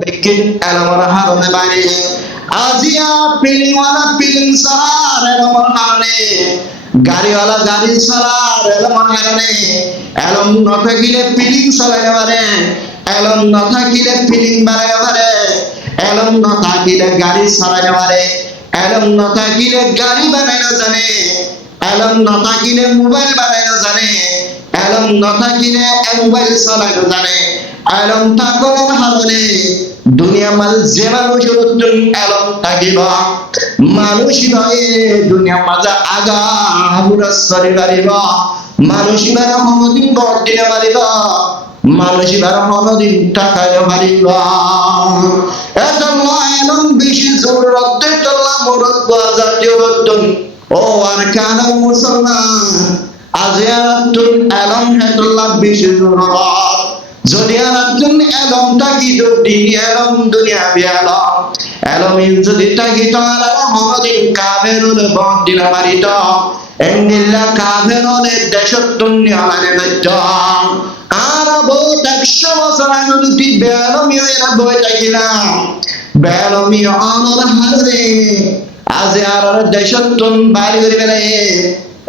लेकिन एलमर हारने बारे आजिया पिलिंग वाला पिलिंग सरार एलमर हारने गाड़ी वाला गाड़ी सरार एलमर हारने एलम नथा किले पिलिंग सरार बारे एलम नथा किले पिलिंग बारे बारे एलम नथा किले गाड़ी सरार बारे एलम नथा किले गाड़ी बनाए न जाने एलम नथा किले मोबाइल बनाए न जाने एलम नथा किले मोबाइल सरार न जाने एलम ताकोर हारने दुनिया माल जे मानुषेर एलम থাকিবা মানুষ নয় দুনিয়া মাজা আগা হাবুরাসরি পারিব মানুষ ইবার হনদিন বর্দিনে পারিব মানুষ ইবার হনদিন টাকায় পারিব এতল্লাহ এলম বেশি জরুরত তোল্লা মুরত বাজাতীয় রতন ও আর কানা মুসলমান আজিয়াতুল এলম হেতুল্লাহ বেশি জরুরত যদি আরাতুন এলম থাকি দিন এলম দুনিয়া বিয়ালম এলম যদি থাকি তারা হদিন কাবেরুল বদিনা মারিত এন্দিল্লা কাবেরুলে দেশতুন নিয়ালে নজ্জ আর বহুত 100 বছর আগে যদি বেলমিও এরা বই থাকিলা বেলমিও অনর হারে আজ আর দেশতুন বাইরে করে বেলে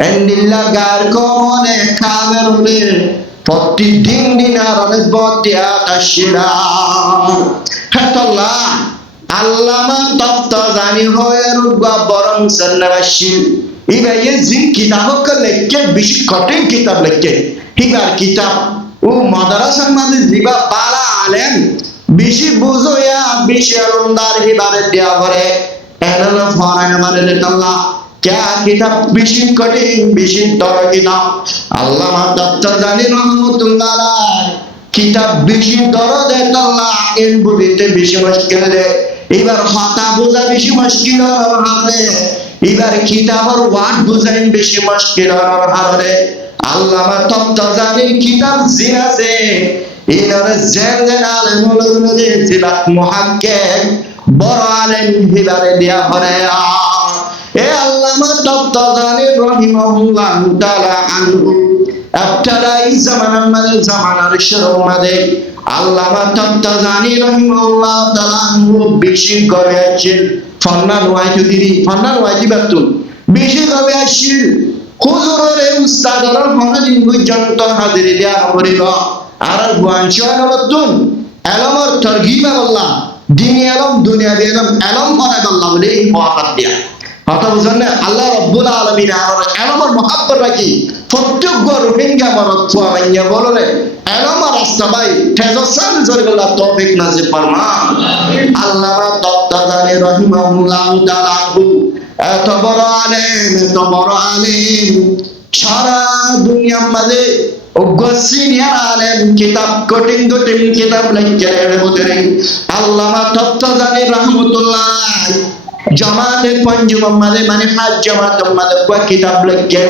এন্দিল্লা গার কোনে কাবেরুলে প্রতিদিন দিন আর অনেক বতিয়া তাশিরা হেতল্লাহ আল্লামা তত্ত্ব জানি হয়ে রুবা বরং সন্নাবাসী ইবা ये जिन किताबों का लेके बेশি কঠিন কিতাব লেখে হিবার কিতাব ও মাদ্রাসার মাঝে দিবা বালা আলেম বেশি বুঝোয়া বেশি আলমদার হিবারে দেয়া করে এনালা ফরানা মানে আল্লাহ क्या किताब बेশি কঠিন বেশি তর কিতাব আল্লামা তাফতাজানি রহমাতুল্লাহ আলাইহি কিতাব বেশি দরদ আল্লাহ এর বুঝতে বেশি মুশকিল রে এবার হাতা বোঝা বেশি মুশকিল হবে এবার কিতাবের ওয়ার্ড বোঝাইন বেশি মুশকিল হবে আল্লামা তাফতাজানি কিতাব জিনাছে এনার জেনজেন আলেমুল মধ্যে জিবাত মুহাক্কিক বড় আলেম হিবারে দেয়া হয় এ আল্লামা তাফতাজানি রাহিমাহুল্লাহু তাআলা আনহু আফতারাই জামানার শুরু মাঝে আল্লামা তাফতাজানি রাহিমাহুল্লাহু তাআলা আনহু বেশি করে আছেন ফন্নান ওয়াইতি বাতুন বেশি করে আছেন হুজুরের উস্তাদর হনদিন পর্যন্ত হাজিরি দেয়া করিব আর গুয়ানশান বাতুন এলমর তারগিব আল্লাহ দিনী এলম দুনিয়া এলম এলম করা আল্লাহ বলে এই ওয়াকাত দিয়া কথা বুঝেন না আল্লাহ রাব্বুল আলামিন আর এলমের মহব্বত রাখি প্রত্যেক রোহিঙ্গা মরত ফুয়াইয়া বলরে এলমের রাস্তা ভাই তেজসান জরগলা তৌফিক নাজিব ফরমান আল্লামা তাফতাজানি রাহিমাহুল্লাহু তাআলা এত বড় আলেম সারা দুনিয়ার মাঝে সিনিয়র আলেম কিতাব কঠিন কিতাব লিখে রেখে আল্লামা তাফতাজানি রাহমাতুল্লাহ জামাতে পঞ্জুম মাঝে মানে হাজ জামাতের মাঝে কোন কিতাব লিখে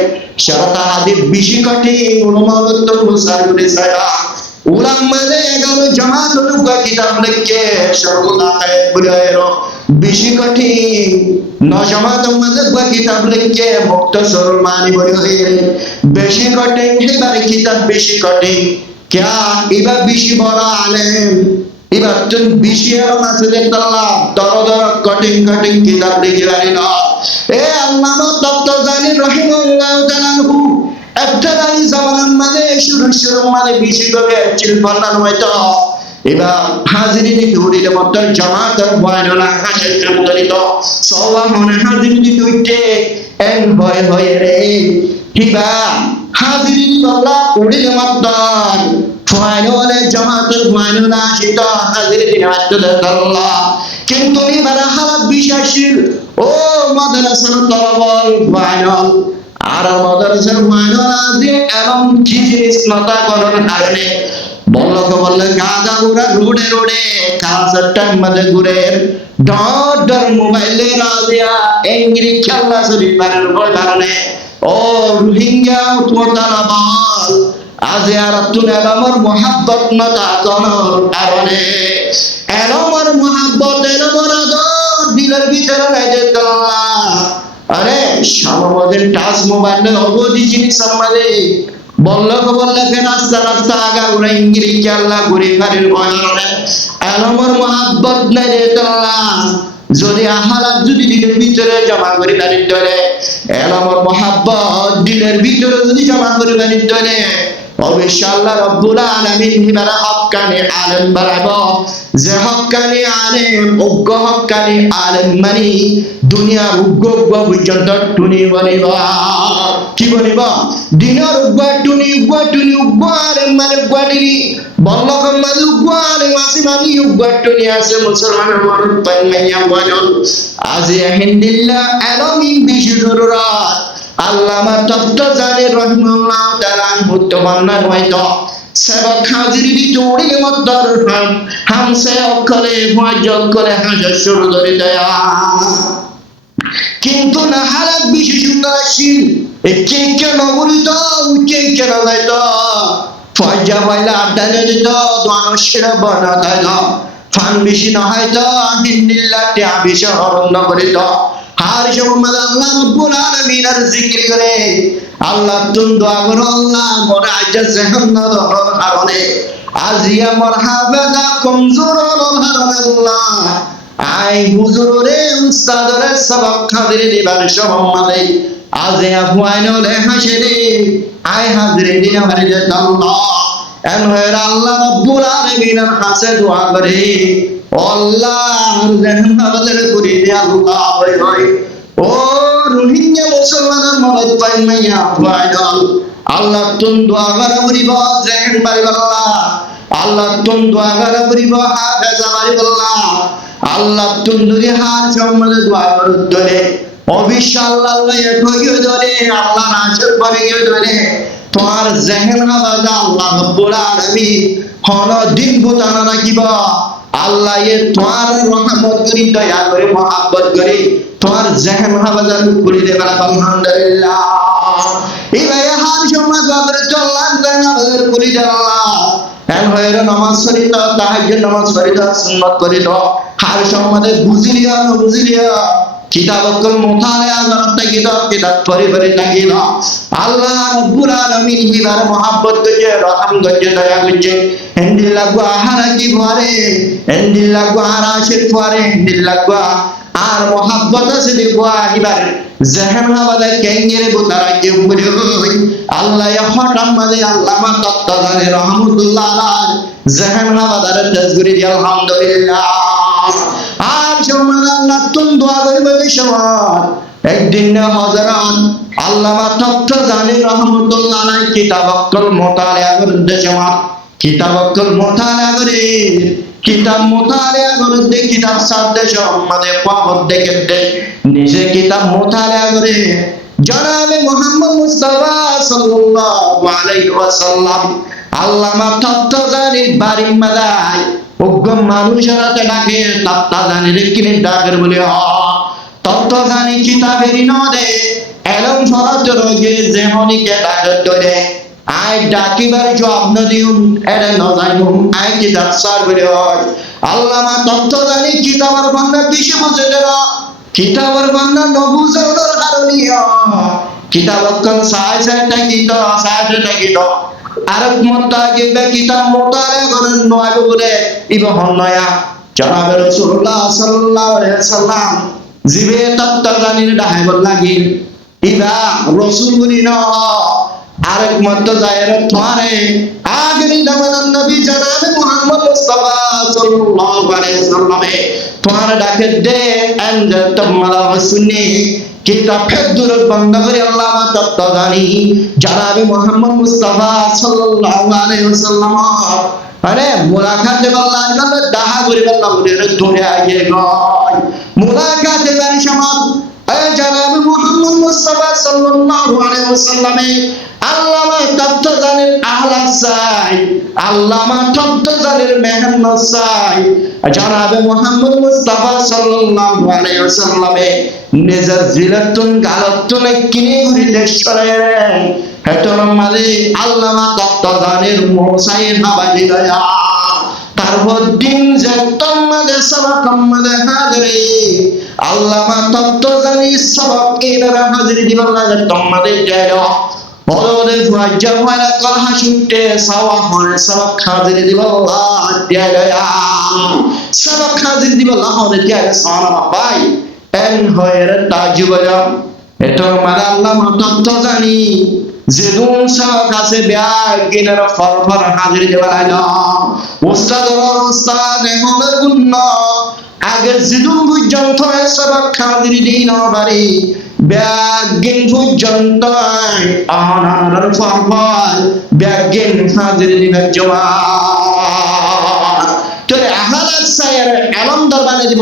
শরতা হাদিস বেশি কঠিন উলামাত মুসারুল সারা উলামাতে 11 জামাতের কোন কিতাব লিখে শরহুল আকায়েদ বুলায়েরো বেশি কঠিন নজামাতের মাঝে কোন কিতাব লিখে মুক্তাসরুল মানি বুলায়ের বেশি কঠিন এবার কিতাব বেশি কঠিন क्या इबा বেশি বড় আলেম এবার তুমি বেশি আলেম আছে দেখতাল্লাহ দর কঠিন কিতাব লিখে রাখেন এ আল্লামা তাফতাজানি রাহিমাহুল্লাহু তাআলা আফতারাই জামানার মাঝে শুরু মানে বেশি করে চিল ফন্নান হয়তো এবার হাজিরি দিতে হইলে মতন জামাতের বয়ানলা হাসাইতে মুদরিত সওয়া মনে হাজিরি দিতে হইতে এন ভয় হয়ে রে হিবা হাজিরি দিল্লাহ উড়িলে মতন ফাইনালে জামাতের বয়ানলা সেটা হাজিরি দিতে আল্লাহ কিন্তু এবার হালাত বিশ্বাসীর ও মাদ্রাসার তরবল ফাইনাল আর মাদ্রাসার ফাইনাল আছে এমন কি জিনিস মাথা করার কারণে বললে গাদা ঘুরা রোডে কাসাটার মধ্যে ঘুরে ডর মোবাইলে রাজিয়া এঙ্গরি খেলা শরীফের কারণে ও রোহিঙ্গা উৎমতারা বল আজ আর তুন এলমর মোহাব্বত নতা করার কারণে এলমর মোহাব্বত এলমর আদর দিলের ভিতরে রেখে দিল্লাহ আরে সমাজের টাচ মোবাইলের অবধি জিনিস আমাদের বললে রাস্তা আগা উড়া ইংরেজি আল্লাহ ঘুরে ফারের ভয় এলমর মহাব্বত নাই রে আল্লাহ যদি আহালাত যদি দিলের ভিতরে জমা করে বাড়ির ধরে এলমর মহাব্বত দিলের ভিতরে যদি জমা করে বাড়ির ধরে অবশ্য আল্লাহ রব্বুল আলামিন হিবারা হক্কানি আলেম বাড়াইব যে হক্কানি আলেম অজ্ঞ হক্কানি আলেম মানে দুনিয়ার উগ্র পর্যন্ত টুনি বলিব কি বলিব দিনের উগ্র আলেম মানে উগ্রিনি বল্লকম মানে উগ্র আলেম আসি মানে উগ্র টুনি আছে মুসলমানের মরণ পাইমাইয়া বলল আজি হিন্দিল্লাহ এলমিন বেশি জরুরত আল্লামা তফতাজানি রাহিমাহুল্লাহ তাআলা মুতবান্নান হয়তো সেবক হাজিরি দিতোড়ি মদ্দর হামসে অকলে ফাজল করে হাজার শুরু করে দেয়া কিন্তু না হালাত বেশি সুন্দর আসিল কে কেন বলিত কে কেন যাইত ফয়জা পয়লা আড্ডালে দিত মানুষের বনা তাইল ফান বেশি না হয়তো হিন্দিল্লাহ টিয়া বেশি অরণ্য করিত হার সময় আল্লাহ রব্বুল আলামিন আর জিকির করে আল্লাহ তুমি দোয়া করো আল্লাহ মোর আজ্জা জাহান্নাত কারণে আজিয়া মারহাবা দা কমজোর হারনে আল্লাহ আই হুজুরে উস্তাদরে সবক খাদির দিবার সম্মানে আজিয়া ফুয়াইনলে হাসিরে আই হাজিরে দিন আমারে আল্লাহ এনহের আল্লাহ রব্বুল আলামিন হাসে দোয়া করে আল্লাহ জাহান্নামের করে দে আল্লাহ হয় হয় ও রোহিঙ্গা মুসলমানের মদত পাই মাইয়া ফায়দাল আল্লাহ তুম দোয়া করা করিব জাহান বাড়ি আল্লাহ আল্লাহ তুম দোয়া করা করিব হাফেজা বাড়ি আল্লাহ আল্লাহ তুম যদি হার সম্মানে দোয়া করত ধরে অবশ্য আল্লাহ আল্লাহ এটুকু ধরে আল্লাহ নাশের পরে গিয়ে ধরে তোমার জাহান হাবাদা আল্লাহ রব্বুল আলামিন হন দিন বুতানা রাখিব আল্লাহ এ তোমার রহমত করি দয়া করে মহব্বত করে তোমার জাহান হাবাজার করে দেবে আলহামদুলিল্লাহ এই ভাই হার সময় করে চললাম জাহান করে আল্লাহ এন হয়ে নামাজ পড়িত তাহাজ্জুদ নামাজ পড়িত সুন্নাত পড়িত হার সময় বুঝিলিয়া না বুঝিলিয়া কিতাবকল মুতালা জানতে কিতাব পড়ি লাগিল আল্লাহ রব্বুল আলামিন হিবার মহব্বত করে রহম করে দয়া করে হিন্দিল্লাহ গো আহারা কি ভরে হিন্দিল্লাহ গো আরাশিক ভরে হিন্দিল্লাহ গো আর মহব্বত আছে দেখো হিবার জাহান হাবাদা কেঙ্গেরে বুতারা কে উপরে হই আল্লাহ ইয়া হঠাম মানে আল্লামা তত্তাজানি রহমাতুল্লাহ আলাইহি জাহান হাবাদার তাজগুরি দি আলহামদুলিল্লাহ আর সময় আল্লাহ তুমি দোয়া করবে সময় একদিন না হযরত আল্লামা তত্তাজানি রহমাতুল্লাহ আলাইহি কিতাবকল মুতালা করতে সময় কিতাবকল মুতালা করে কিতাব মুতালা করতে কিতাব সাথে সম্মানে পাবত দেখতে নিজে কিতাব মুতালা করে জনাবে মুহাম্মদ মুস্তাফা সাল্লাল্লাহু আলাইহি ওয়াসাল্লাম আল্লামা তত্তাজানি বাড়ি মাদায় অজ্ঞ মানুষেরা ডাকে তত্তাজানির কিনে ডাকের বলে তত্তাজানি কিতাবের নদে এলম ফরাত রগে যেহনিকে ডাকে ধরে আই ডাকিবার জবাব নদিউম এর নজাইমুম আই কিতাব সার বলে আল্লামা তত্তাজানি কিতাবের বান্দা বেশি বুঝে দেব কিতাবের বান্দা নবুজের কারণিয়া কিতাবকন সাইজটা কিতো আরব মতাকে কিতাব মুতালা করেন নয় বলে ইবহন নয়া জনাবে রাসূলুল্লাহ সাল্লাল্লাহু আলাইহি ওয়াসাল্লাম জিবে তত্তাজানির ডাহাইবল লাগিল ইবা রাসূল বলি না আরেক মত জায়ের তোমারে আখরি জামানার নবী জনাবে মুহাম্মদ মুস্তাফা সাল্লাল্লাহু আলাইহি ওয়াসাল্লামে তোমার ডাকে দে এন্ড তোমারা সুন্নি কিতাব ফেদুর বন্ধ করে আল্লামা তত্তাজানি জনাবে মুহাম্মদ মুস্তাফা সাল্লাল্লাহু আলাইহি ওয়াসাল্লাম আরে মুলাকাতে আল্লাহ জন্য দাহা করে আল্লাহ ওদের ধরে আগে গয় মুলাকাতে জানি সমান এ জনাবে মুহাম্মদ মুস্তাফা সাল্লাল্লাহু আলাইহি ওয়াসাল্লামে আল্লামা তত্তাজানির আহলাস চাই আল্লামা তত্তাজানির মেহনত চাই জনাবে মুহাম্মদ মুস্তাফা সাল্লাল্লাহু আলাইহি ওয়াসাল্লামে নিজের জিলাতুন গালাতুন কিনে ঘুরিলে সরে হেতর মাঝে আল্লামা তত্তাজানির মোসাইন হাবাজি দয়া তারপর দিন যে তোমাদের সবক আমাদের হাজরে আল্লামা তত্তাজানি সবক এর হাজরি দিবেন না তোমাদের জয় হলদে ফুয়াজ্জা হয় কলহা শুনতে সাওয়া হয় সবক হাজির দিব আল্লাহ তিয়ায়া সবক হাজির দিব আল্লাহ তিয়ায়া সানা ভাই এন হয় তাজুবজা এটার মানে আল্লাহ তত্ত্ব জানি যেদুন সবক আছে ব্যাগিনের ফর ফর হাজির দিব লাগা উস্তাদ এখন গুণ আগে যেদুন পর্যন্ত সবক হাজির দিন বাড়ি ব্যাগিন পর্যন্ত আনার ফর ফর ব্যাগিন হাজির দিবেন জমা তোরে আহালাত সায়ের এলম দরবারে দিব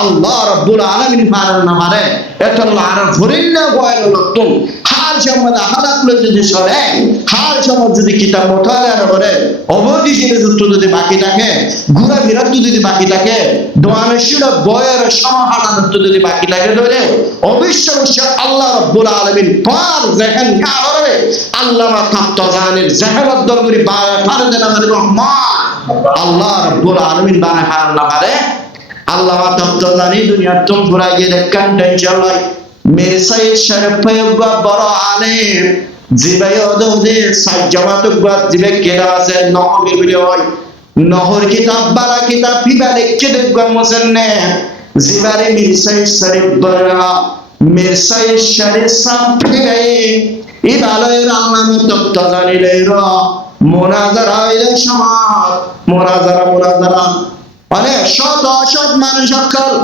আল্লাহ রাব্বুল আলামিন পারেন না মারে এটা আল্লাহ আর ফরিল্লা গোয়াল লতুম হাল সম্মত আহালাত লো যদি সরে হাল সম্মত যদি কিতাব মোতালা করে অবধি জিনিস যদি বাকি থাকে ঘুরা ফিরা যদি বাকি থাকে দোয়ানশীল বয়ের সমাহার যদি বাকি থাকে ধরে অবশ্যই আল্লাহ রাব্বুল আলামিন পার যেখান কারবে আল্লামা তাফতাজানের জাহালাত দরবারি পারে দেন আমাদের রহমান আল্লাহ রাব্বুল আলামিন বানা পারেন না পারে আল্লামা তাফতাজানি দুনিয়ার তুম ফুরাই গিয়ে দেখেন ইনশাআল্লাহ মেরে সাইয়দ শরীফ পয়গা বড় আলেম জিবাই ওদে সাজ্জামাত গা জিবে কেরা আছে নহর বিলে হয় নহর কিতাব বালা কিতাব ফিবা লিখে দেখবা মুসন্নে জিবারে মেরে সাইয়দ শরীফ বড় মেরে সাইয়দ শরীফ সাফে ইবালের আল্লামা তাফতাজানি লেরা মুনাজারা ইলে সমাজ মুনাজারা অনেক শত শত মানুষ অক্ষর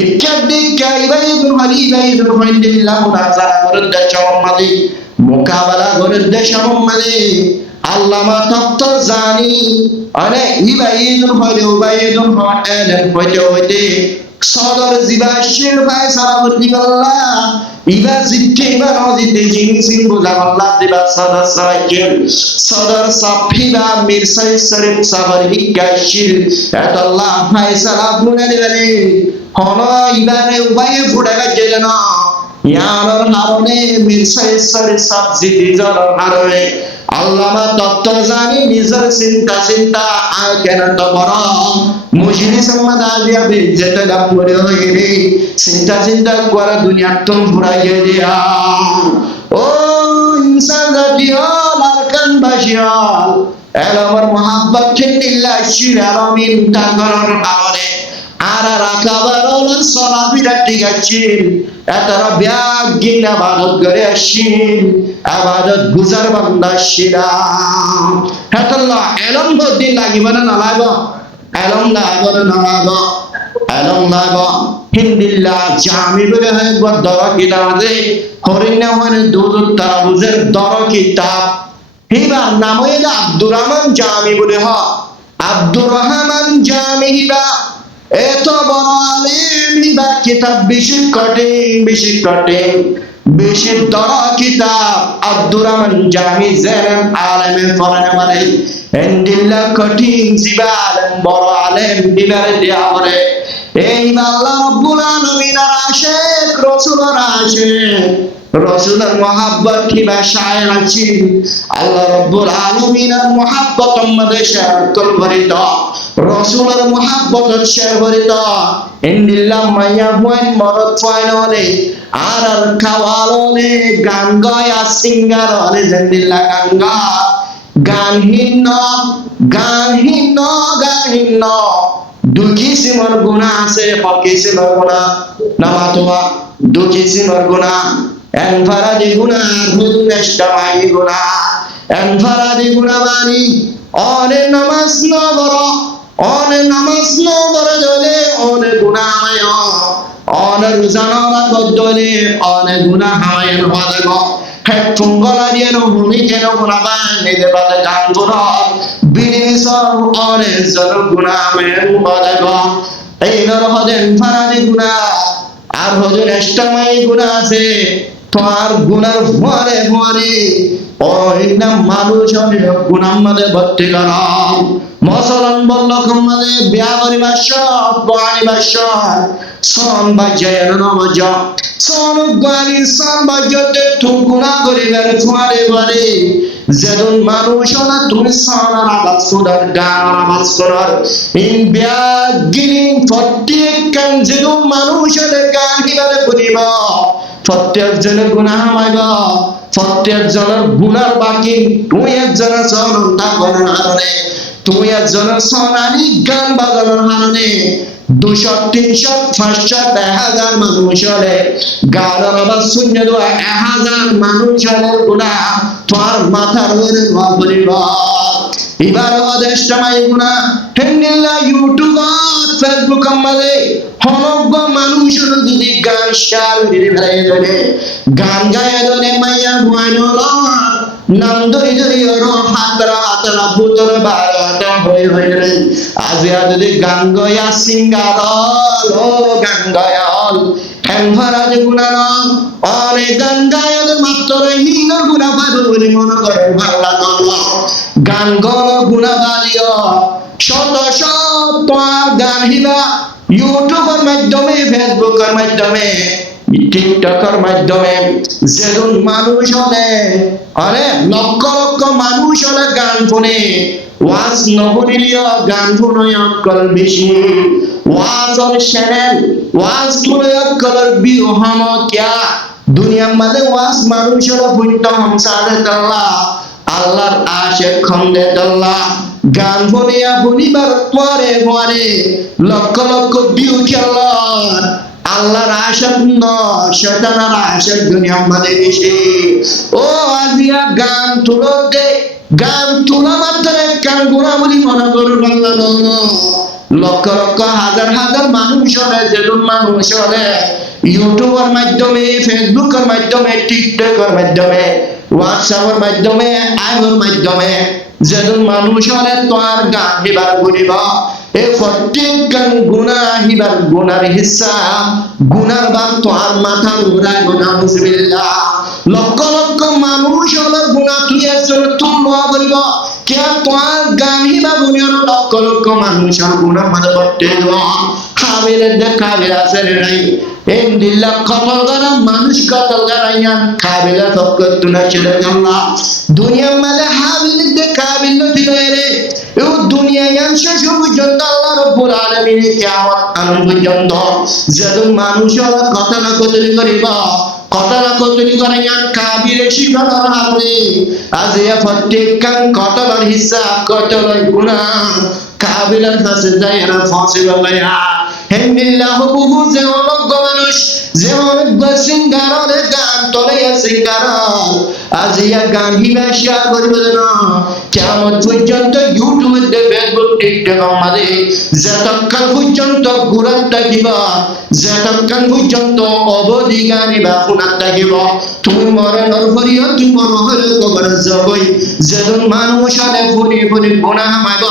ইত্যাদিকে ইবাইদুল মালি ইবাইদুল মালিল্লাহ মুনাজারা করেন দেশমালি মোকাবেলা করেন দেশমালি আল্লামা তাফতাজানি অনেক ইবাইদুল হইতে সদর জিবাশির ভাই সারাবর্তী আল্লাহ ইবা জিতে ইবা নজিতে জিনিসিন বুঝা আল্লাহ দিবা সদর সাইকেল সদর সাফিবা মিরসাই শরীফ সাবর হিকাশির এত আল্লাহ ভাই সারা বুনে দিবেন হন ইবারে উবায়ে ফুড়াগা যেন ইয়ার নামে মিরসাই শরীফ সাবজি দিজর হারে আল্লামা তাফতাজানি নিজের চিন্তা আয় কেন তো বড় মুজলিস মাদালিয়া বেজেতে লাভ করে হইরে চিন্তা করে দুনিয়া তুম ফুরাইয়ে দিয়া ও ইনসান জাতীয় লারকান বাশিয়াল এলামার মোহাব্বত ফিল্লাহ শির আলামিন তাকরার কারণে আর রাখাবার সলাবিরা ঠিক আছে এতারা ব্যাগ গিনা বাদত করে আসিন আবাদত গুজার বান্দা শিরা হেতাল্লাহ এলম দিন লাগিব না নালাগব এলম লাগব না নালাগব এলম লাগব হিন্দিল্লাহ জামি বলে হয় দর কিতাব আছে হরিণা মানে দুদুর তারাবুজের দর কিতাব হিবার নাম হইল আব্দুর রহমান জামি বলে হ আব্দুর রহমান জামি হিবা এত বড় আলেম হিবা কিতাব বেশি কঠিন বেশি দর কিতাব আব্দুর রহমান জামি জেরেন আলেমে ফরনে মানে এন্ডিল্লা কঠিন জিবা আলেম বড় আলেম দিলারে দেয়া করে এই আল্লাহ রাব্বুল আলামিনের আশিক রাসূলের আশিক রাসূলের মহব্বত কিবা শায়ের আছে আল্লাহ রাব্বুল আলামিনের মহব্বত আমাদের শেয়ার করবরিত রাসূলের মহব্বত শেয়ার করিত ইন্দিল্লাহ মাইয়া বইন মরদ ফাইনলে আর খাওয়ালনে গান গায়া সিঙ্গার হলে জিন্দিল্লাহ গানহীন দুঃখী সিমর গুণা আছে ফকি সিমর গুণা নামাতোয়া দুঃখী সিমর গুণা এনফারাদি গুণা হুদুন ইস্তামাই গুণা এনফারাদি গুণা মানি অনে নামাজ নবর দলে অনে গুণা হামায় অনে রোজানা বদলে অনে গুণা হামায় হদাগ হেডফোন গলা দিয়ে নুনি কেন গুণা বানে দে বাদে গান গুণা বিনিসর অনে জল গুণা মেন হদাগ এই নর হদেন ফারাদি গুণা আর হদেন ইস্তামাই গুণা আছে তোমার গুনার ভরে ওই নাম মানুষ গুনার মধ্যে ভর্তি করাম মসলন বলল কমাদে বিয়া করিবার সব বাড়িবার সব সন বাজ্যায় নবজ সন গাড়ি সন বাজ্যতে তুমি গুণা করিবার তোমারে বাড়ি যেদিন মানুষ না তুমি সনার আবাজ করার গান আবাজ করার ইন বিয়া গিলিং প্রত্যেক কান যেদিন মানুষের গান কিভাবে করিবা প্রত্যেক জনের গুনাহ হামাইবা প্রত্যেকজনের গুনার বাকি তুই একজনের চরণটা করার কারণে, তুই একজনের সোনালি গান বাজানোর কারণে 200, 300, 500, 1000 মানুষ হলে গানের আবার শূন্য দেওয়া 1000 মানুষ হলে গুণা তোর মাথার উপরে পড়িব। এবার আমাদের সময় গুণা হেন্ডিল্লা ইউটিউব ফেসবুক আমাদের হনজ্ঞ মানুষের যদি গান শাল দিয়ে ফেলে দেবে, গান গায়ে ধরে মাইয়া ভুয়ানো নাম ধরে ধরে ওর হাতরা হাতরা ভূতর বারোটা হয়ে হয়ে আজ যদি গান গয়া সিঙ্গারল ও গান গয়াল হ্যাংফারাজ গুণান অনেক গান গায়াল মাত্র হীন গুণা পাবো বলে মনে করে ভাল্লা নল গান গল গুণা বাড়িও শত শত তোমার গান হিলা ইউটিউবের মাধ্যমে, ফেসবুকের মাধ্যমে, টিকটকের মাধ্যমে যেজন মানুষ হলে আরে লক্ষ লক্ষ মানুষ হলে গান শুনে ওয়াজ নবরিলিও গান শুনে অকল বেশি ওয়াজর চ্যানেল ওয়াজ শুনে অকল বিহম কিয়া দুনিয়ার মাঝে ওয়াজ মানুষ হলে বুঝত হামসারে আল্লাহ আল্লাহর আশে খন্দে আল্লাহ গান শুনিয়া শুনিবার পরে পরে লক্ষ লক্ষ বিউ খেলার আল্লাহর আশা শয়তানের আশা দুনিয়ার মাঝে বেশি। ও আজিয়া গান তুলো দে, গান তোলা মাত্রে গান গোড়া বলি মনে করুন লক্ষ লক্ষ হাজার হাজার মানুষ হলে যেজন মানুষ হলে ইউটিউবের মাধ্যমে, ফেসবুকের মাধ্যমে, টিকটকের মাধ্যমে, হোয়াটসঅ্যাপের মাধ্যমে, আইনের মাধ্যমে যেজন মানুষ হলে তোমার গান হিবার গুনিব এই প্রত্যেক গান গুণা হিবার গুনার হিসাব গুনার বাদ তোমার মাথার উড়ায় গুণা বিসমিল্লাহ। লক্ষ লক্ষ মানুষ হলে গুণা তুই একজন তুলবা বলিব কে তোমার গান হিবা গুনির লক্ষ লক্ষ মানুষের গুণা মানে প্রত্যেক কাবিলের দেখ কাবিল আছে নাই এমদিল্লা কতল করা মানুষ কতল করাইয়া কাবিলা ফকর তুনা ছেড়ে আল্লাহ দুনিয়ার মাঝে হাবিলের দেখ কাবিল দিল রে ও দুনিয়ায় শেষ পর্যন্ত আল্লাহ রব্বুল আলামিনের কিয়ামত আনন্দ পর্যন্ত যেজন মানুষ কথা না কতলি করিব কথা না কতলি করাইয়া কাবিলের শিকার হবে আজিয়া প্রত্যেক কান কতলার হিসাব কতলার গুনাহ কাবিলের কাছে যায় না ফাঁসি বাবায়া হেন্দিল্লাহ বুবু যে অনজ্ঞ মানুষ যে অনজ্ঞ সিঙ্গারের গান তলাইয়া সিঙ্গার আজিয়া গান হিবা শেয়ার করিবে না কেমন পর্যন্ত ইউটিউবে ফেসবুক টিকটক আমাদের যতক্ষণ পর্যন্ত ঘুরাত থাকিব যতক্ষণ পর্যন্ত অবধি গানি বা শুনাত থাকিব তুমি মরণের পরিও তুমি মরণের কবর যাবই যেজন মানুষ হলে ফুরি ফুরি গুনাহ মাইব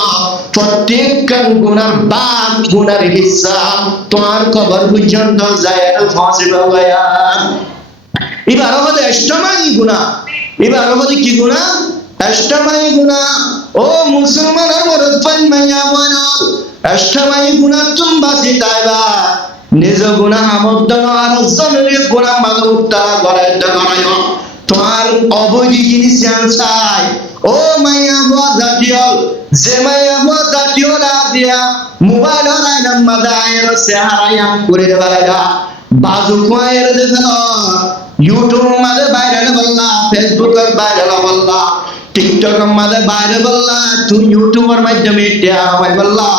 প্রত্যেক গুনার বাপ গুনার হিসাব তোমার কবর পর্যন্ত যায় ফাঁসি বাবায়া। এবার আমাদের অষ্টমাই গুনাহ, এবার আমাদের কি গুনাহ? অষ্টমাই গুনাহ। ও মুসলমানের মরদ পান মাইয়া বনাল অষ্টমাই গুনাহ তুমি বাঁচি তাইবা নিজ গুনাহ আমদ্দন আর জনের গুনাহ মাগর উত্তরা গড়াই গড়ায় তোমার অবৈধ জিনিস জানছাই ও মাইয়া বুয়া জাতীয় যে মাইয়া বুয়া জাতীয় দিয়া মোবাইল রাইনাম মাদায়ের চেহারায়া করে দেবালাইলা বাজু কোয়ের দেখাল ইউটিউব মাঝে ভাইরাল বললা ফেসবুকের ভাইরাল বললা টিকটকের মাঝে ভাইরাল বললা তুই ইউটিউবের মাধ্যমে টিয়া হামাই বললা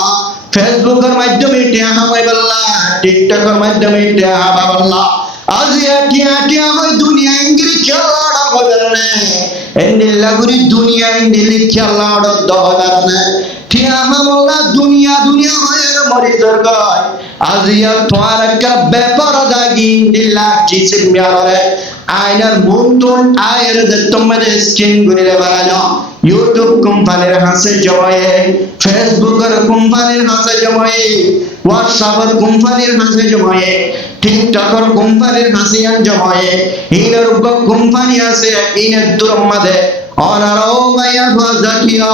ফেসবুকের মাধ্যমে টিয়া হামাই বললা টিকটকের মাধ্যমে টিয়া হাবা বললা আজিয়া টিয়া টিয়া হই দুনিয়া ইংরেজি খেলাড়া হবে না এন্ডিল্লা গুরি দুনিয়া ইংরেজি খেলাড়া দহবে না টিয়া হামলা দুনিয়া দুনিয়া হয়ে মরি জরগায় আজিয়া তোমার একটা ব্যাপার দাগি ইন্দিল্লা জিসিম মিয়ারে আইনার বন্ধুন আয়ের যে তোমাদের স্ক্রিন করে বাড়ানো ইউটিউব কোম্পানির হাসে জমায়ে ফেসবুকের কোম্পানির হাসে জমায়ে হোয়াটসঅ্যাপের কোম্পানির হাসে জমায়ে টিকটকের কোম্পানির হাসে জমায়ে ইনের কোম্পানি আছে ইনের দুরমাদে অনারও মায়া বাজাকিয়া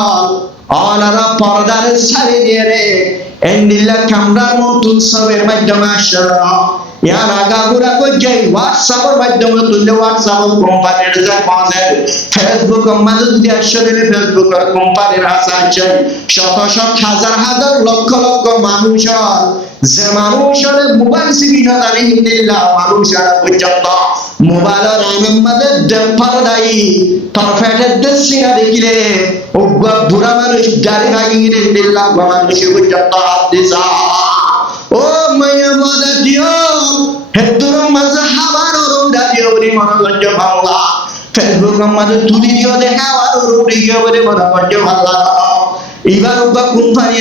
অনারা পর্দার ছাড়ি দিয়ে রে এন্ডিল্লা কামরার মতন সবের মাধ্যমে আসা ইয়ার আগাগুড়া কই হোয়াটসঅ্যাপের মাধ্যমে তুললে হোয়াটসঅ্যাপ কোম্পানির যা পাঁচে ফেসবুক আমাদের যদি আসলে ফেসবুকের কোম্পানির আসা আছে শত শত হাজার হাজার লক্ষ লক্ষ মানুষ যে মানুষের মোবাইল সিবি না জানি ইন্দিল্লা মানুষের পর্যন্ত মোবাইলের আমাদের দেফারদাই তরফেটের দেশিনা দেখিলে ওগা বুড়া মানুষ গাড়ি ভাগিয়ে দিল্লা মানুষ পর্যন্ত হাত দিছা ও মায়া বাদা দিও হেতুর মাঝে হাবার ওরা দিও বলে মনে করছে বাংলা ফেসবুক আমাদের তুলি দিও দেখা আর ওরে গিয়ে বলে মনে করছে বাংলা এবার ওগা কোম্পানি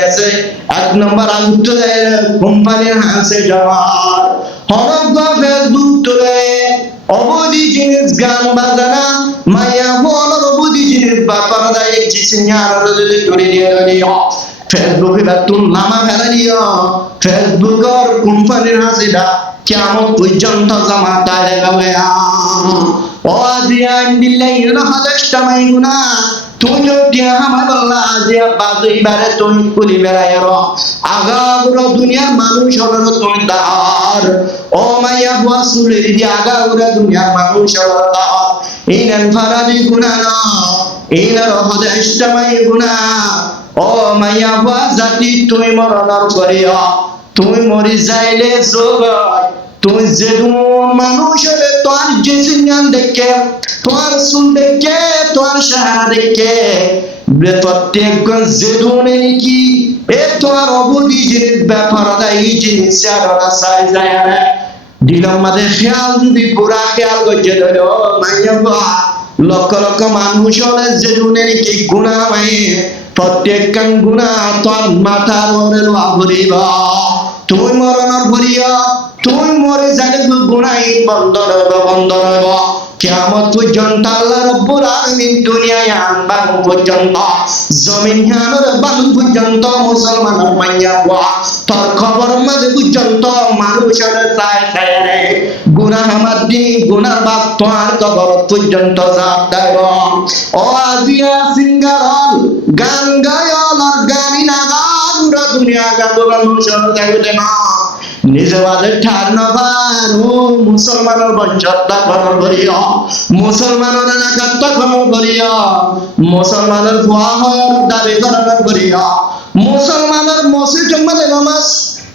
আছে এক নম্বর আগুত কোম্পানি আছে জমার হরগা ফেসবুক তোলে অবধি জিনিস গান বাজানা মায়া বলার অবধি জিনিস বাপার দায় জিসিনার যদি তোরে দিয়ে দিও ফেসবুক এবার তুমি নামা ফেলে দিও ফেসবুক আর কোম্পানির হাসিটা কেমন পর্যন্ত জমা তাই দেখাবে ও আজিয়া ইন্দিল্লাই হাজারটা মাই গুনা তুই যদি আমার বললা আজিয়া বাজুই বারে তুই পুরি বেড়ায় আগাগুলো দুনিয়ার মানুষ হলো তুই দার ও মাইয়া বুয়া সুলে দি আগাগুলো দুনিয়ার মানুষ হলো দার ইনাল ফারাদি গুনা না ইনার হাজারটা মাই গুনা ও মাইয়া বুয়া জাতি তুই মরণর করিয়া তুই মরি যাইলে জগায় তুই যেদুন মানুষের তোর জিসিনান দেখে তোর সুন দেখে তোর শাহারা দেখে প্রত্যেকজন যেদুনে কি এ তোর অবধি জিনিস ব্যাপার এই জিনিস আর সাই যায় না দিলাম মাঝে খেয়াল যদি পুরা খেয়াল করছে ধরো মাইয়া লক্ষ লক্ষ মানুষ হলে যেদুনে কি গুণা মাই প্রত্যেকজন গুণা তোর মাথার ওরে লোয়া ভরিবা তুই মরণর ভরিয়া তুই মরে যাবে গুনাই বন্ধ রইব কিয়ামত পর্যন্ত আল্লাহ রাব্বুল আলামিন দুনিয়ায় আনবার পর্যন্ত জমিন হানোর বালু পর্যন্ত মুসলমানের মাইয়া ওয়া তোর খবর মাঝে পর্যন্ত মানুষের চায় চায় রে গুনাহ মাদি গুনার বাপ তোর খবর পর্যন্ত যাব দেব ও আজিয়া সিঙ্গারল গান গায়ল আর গানি না পুরা দুনিয়া গাবো মানুষের দেখবে না নিজেদের ঠার নবার ও মুসলমানের বঞ্চতা খবর করিয়া মুসলমানের এলাকাটা খবর করিয়া মুসলমানের ফুয়াহর দাবি করার করিয়া মুসলমানের মসজিদ মধ্যে নামাজ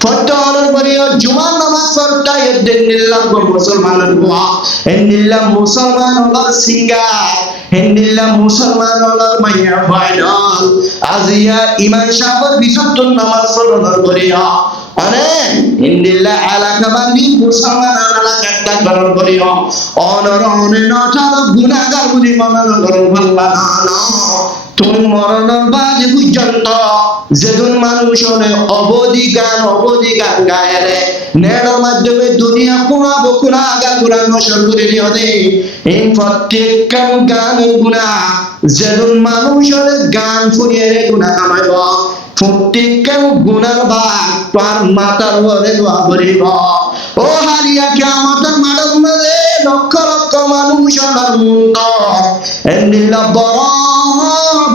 ফজরের করিয়া জুমার নামাজ পড়তা এদিল্লাহ মুসলমানের ফুয়া এদিল্লাহ মুসলমান হলার সিঙ্গার এদিল্লাহ মুসলমান হলার মাইয়া ফাইনাল আজিয়া ইমাম সাহেবের বিশুদ্ধ নামাজ পড়ার করিয়া আরে ইন্দিল্লা এলাকা বান্দি মুসলমান এলাকাটা গরম করিও অনরনে নটার গুনাহগার বুঝি মনন গরম করবা না তুমি মরণের বাজে পর্যন্ত যেদিন মানুষ হলে অবধি গান গায়ে রে নেড়ের মাধ্যমে দুনিয়া কোনাবো কোনা আগা কোরআন নশর করে নিয়ে দে এই প্রত্যেক গানের গুনাহ যেদিন মানুষ হলে গান ফুরিয়ে রে গুনাহ কামাইব প্রত্যেকজন গুনার ভাগ তোর মাথার উপরে দোয়া করিব ও হারিয়া কিয়ামতের মাঠের মধ্যে লক্ষ লক্ষ মানুষ আমার মুন্ড এন্দিল্লা বড়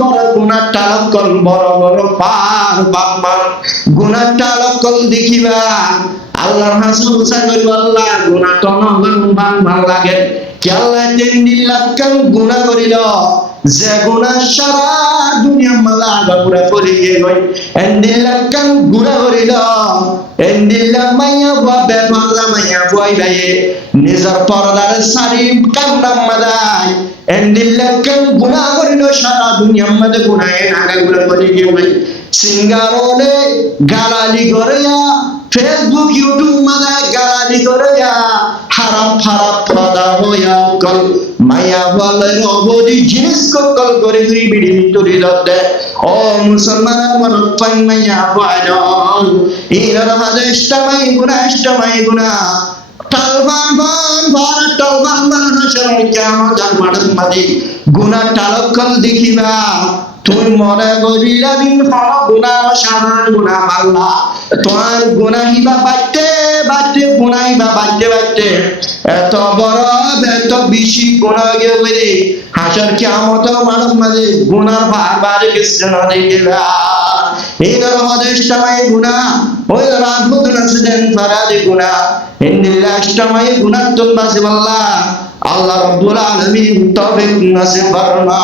বড় গুনার টালকল বড় বড় পার বাপমান গুনার টালকল দেখিবা আল্লাহর হাসুল সাগর আল্লাহ গুনাহ তো নগর ভাল লাগে কি আল্লাহ এন্দিল্লা কেন গুনাহ করিল যে গুনাহ সারা দুনিয়া মালা বাপুরা করে গেল এন্দিল্লা কেন গুনাহ করিল এন্দিল্লা মাইয়া বাবে পাল্লা মাইয়া বই গায়ে নিজের পর্দার শাড়ি কান্নাম মাদাই এন্দিল্লা কেন গুনাহ করিল সারা দুনিয়া মাঝে গুনাহে নাগাগুলো করে গেল সিঙ্গারলে গালালি করিয়া ফেসবুক ইউটিউব মাদায় গালালি করিয়া হারাম ফারাম পর্দা হইয়া কল মায়া বলের অবধি জিনিস কল করে তুই বিড়ি তুলি দে ও মুসলমান মন পাই মায়া বায়ন ইনার হাজারটামাই গুনা টালবান হাসরে কিয়ামতের মাঠের মাঝে গুনাহ টালকল দেখিবা তুই মনে গরিলা দিন গুনাহ সাধারণ গুনাহ আল্লাহ তোর গুনাহিবা বাড়তে গুনাহিবা বাড়তে এত বড় এত বেশি গুনাহ হয়ে গেলে হাসর কিয়ামতের মাঠের মাঝে গুনার ভার কিছু না দেখিবা এইনার হাজারটামাই গুনাহ ওই রাত নাসিদেন ফারাদি গুনাহ ইন্দিল্লাহ আষ্টামাই গুনাহ তুলবাসে আল্লাহ রাব্বুল আলামিন তৌফিক নসিব ফরমা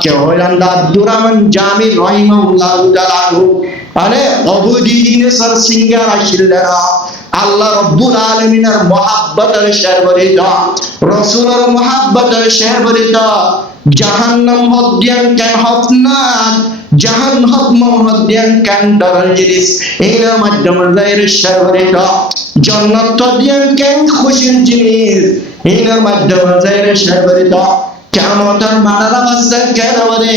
কে হইলেন আব্দুর রহমান জামি রাহিমাহুল্লাহ তাআলা আরে অবুদিনে সর সিঙ্গার আসিলেরা আল্লাহ রব্বুল আলামিনের মহাব্বতের শেরবরিত রাসূলের মহাব্বতের শেরবরিত জাহান্নাম হদ্দিয়ান কেন হতনাত জাহান্নাম হদ্দিয়ান কেন দরল জিনিস এর মাধ্যমে যায়ের শেরবরিত জান্নাত দিয়ান কেন খুশির জিনিস এর মাধ্যমে যায়ের শেরবরিত কিয়ামতের মানারা বাসা কেন বলে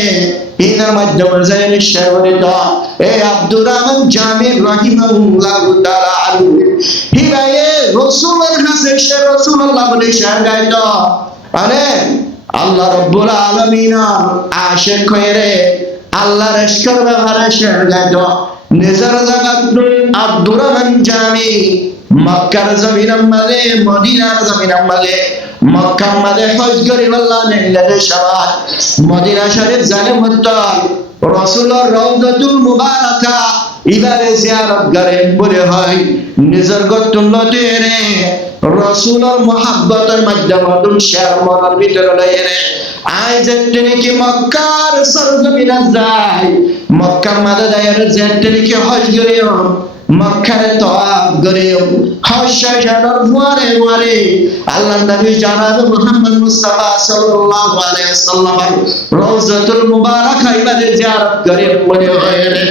এর মাধ্যমে যায়ের শেরবরিত এই আব্দুর রহমান জামি রাহিমাহুল্লাহু তাআলা আনহু হিরায়ে রাসূলের কাছে সে রাসূলুল্লাহ বলে শাহাদাত আরে আল্লাহ রাব্বুল আলামিন আশিক হয়ে আল্লাহর ইশকের ব্যাপারে শাহাদাত নিজের জায়গাত আব্দুর রহমান জামি মক্কার জমিনের মাঝে মদিনার জমিনের মাঝে মক্কার মাঝে হজ করি আল্লাহ নিলেন শাবাত মদিনা শরীফ জানে মত রাসূলের রওজাতুল মুবারাকা ইবারে জিয়ারত করে বলে হয় নিজের গতুল্লতে রে রাসূলের মহব্বতের মাধ্যমে তুম শের মনের ভিতরে লয়ে রে আই যেতে কি মক্কার সরজমিনে যায় মক্কার মাঝে যায় যেতে কি হজ করিও মক্কার তওয়াফ করিও হজ শেষের পরে পরে আল্লাহর নবী জনাব মুহাম্মদ মুস্তাফা সাল্লাল্লাহু আলাইহি ওয়াসাল্লাম রওজাতুল মুবারাকা ইবারে জিয়ারত করে বলে হয় রে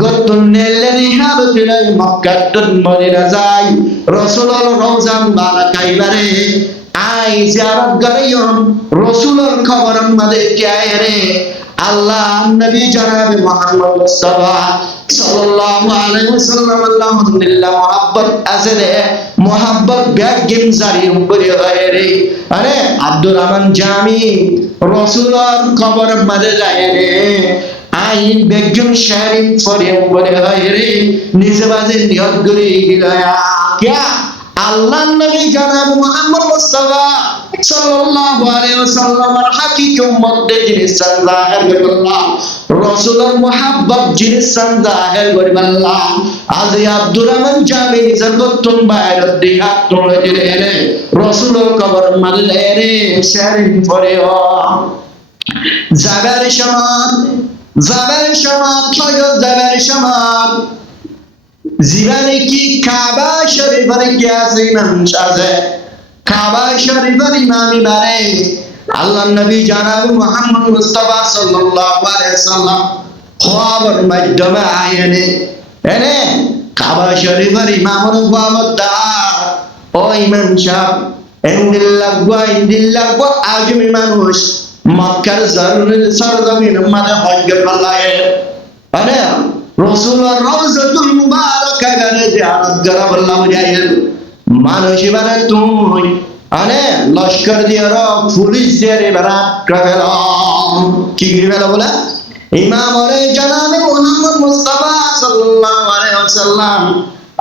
গতুন নেলেনি হালতে মক্কাতুল মদিনা যায় রাসূলের রওজা মুবারাকা ইবারে আই জিয়ারত করিও রাসূলের কবরের মাঝে যায় রে আল্লাহ নবী জনাব মুহাম্মদ মুস্তাফা সাল্লাল্লাহু আলাইহি ওয়াসাল্লাম আলহামদুলিল্লাহ মোহাব্বত আছে রে মোহাব্বত ব্যাগিন জারি করে হয় রে আরে আব্দুর রহমান জামি রাসূলের কবরের মাঝে যায় রে আইন বেগম শরীফ পড়ে বলে হয় রে নিজে বাজে নিয়ত করে গিলায়া क्या আল্লাহ নবী জনাব মুহাম্মদ মুস্তাফা সাল্লাল্লাহু আলাইহি ওয়াসাল্লামের হাকিকি উম্মত জিনিস জাহির করিবাল্লাহ রাসূলের মুহাব্বত জিনিস জাহির করিবাল্লাহ আজ আব্দুর রহমান জামি নিজের গতুন বাইরে দিহা তোলে রে রাসূলের কবর মাঝে রে শরীফ পড়েও জাবের সমাদ ছয় জাবের সমাদ জীবনে কি কাবা শরীফের কি আছে ইমাম সাজে কাবা শরীফের ইমামি বারে আল্লাহ নবী জনাব মুহাম্মদ মুস্তাফা সাল্লাল্লাহু আলাইহি ওয়াসাল্লাম খবর মাধ্যমে আয়েনে এনে কাবা শরীফের ইমামের উপমতা ও ইমাম সাহেব ইন্দিল্লাহ আজমি মানুষ মক্কার সরজমিন মাঝে হজ করবার লাগে আরে রাসূলের রওজাতুল মুবারাকা গানে জিয়ারত করা বললাম যাইল মানুষ এবারে তুই আরে লস্কর দিয়ে পুলিশ দিয়ে এবারে ট্রাভেল কি গিরবেল বলে ইমাম ওরে জনাবে মুহাম্মদ মুস্তাফা সাল্লাল্লাহু আলাইহি ওয়াসাল্লাম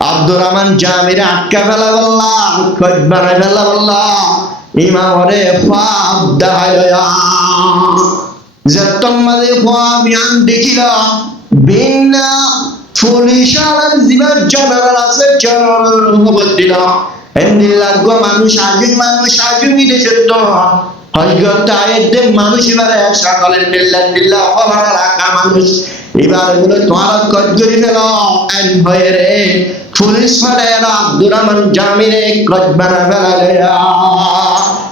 আব্দুর রহমান জামির আটকা ফেলা বললাম খোঁজ বানাই ফেলা বললাম ইমাম ওরে ফাব দাহায়া যতম মাঝে ফাব ইয়ান দেখিলা বিনা পুলিশার জীবন জানার আছে জানার খবর দিলা এমনি লাগো মানুষ আজমি দেশের তো হজরত আয়েদ মানুষ এবারে সকালের বিল্লাহ হবার রাখা মানুষ এবার বলে তোমার কজ করি ফেল আইন ভয়ে রে পুলিশ ফেলে আব্দুর রহমান জামিরে কজ বানা ফেলালে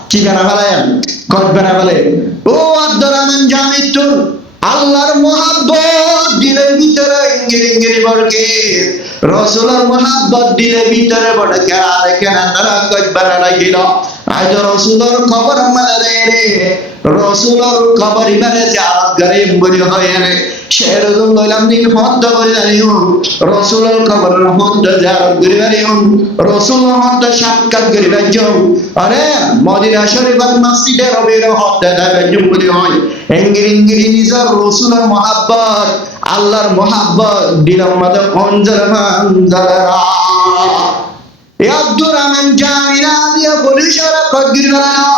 কি বানা ফেলায় কজ বানা ফেলে ও আব্দুর রহমান জামি তোর আল্লাহর মুহাব্বত দিলের ভিতরে ইঙ্গিরি বড়কে রাসূলের মুহাব্বত দিলের ভিতরে বড়কে আর কেন তারা কজ বানা লাগিল আজ রাসূলের খবর আমাদের রে রাসূলের খবর ইবারে জিয়ারত করে বলি হয় রে শেরুল লইলাম দিন হদ্দ করে জানিও রাসূলের খবর হদ্দ জিয়ারত করে জানিও রাসূলের হদ্দ সাক্ষাৎ করে যাও আরে মদিনা শরীফের মসজিদে রবির হদ্দ দেবে বলি হয় ইঙ্গিরি নিজের রাসূলের মুহাব্বত আল্লাহর মুহাব্বত দিলাম মাদে অঞ্জরা আব্দুর রহমান জামিরা দিয়া পুলিশের কগির বানানো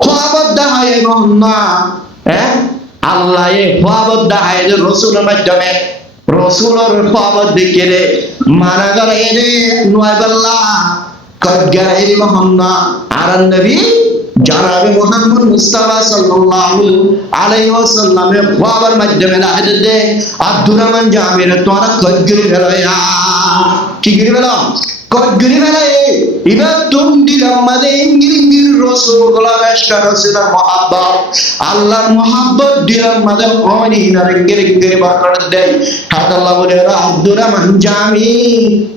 খবর দেখায় না আল্লাহ এ খবর দেখায় যে রাসূলের মাধ্যমে রাসূলের খবর দেখে রে মানা করে রে নয়বাল্লাহ কগির এই মোহাম্মদ আর নবী জনাবে মুহাম্মদ মুস্তাফা সাল্লাল্লাহু আলাইহি ওয়াসাল্লামের খবর মাধ্যমে দেখায় দে আব্দুর রহমান জামিরা তোরা কগির ফেলয়া কি গিরি ফেল কদগুরি ফেলে এবার তুন্ডির আমাদের ইঙ্গির রসুল্লাহ আশকার রসুলের মহাব্বত আল্লাহর মহাব্বত দিলাম মাদের অনি নারঙ্গের বরকত দেয় হাত আল্লাহ বলে আব্দুর রহমান জামি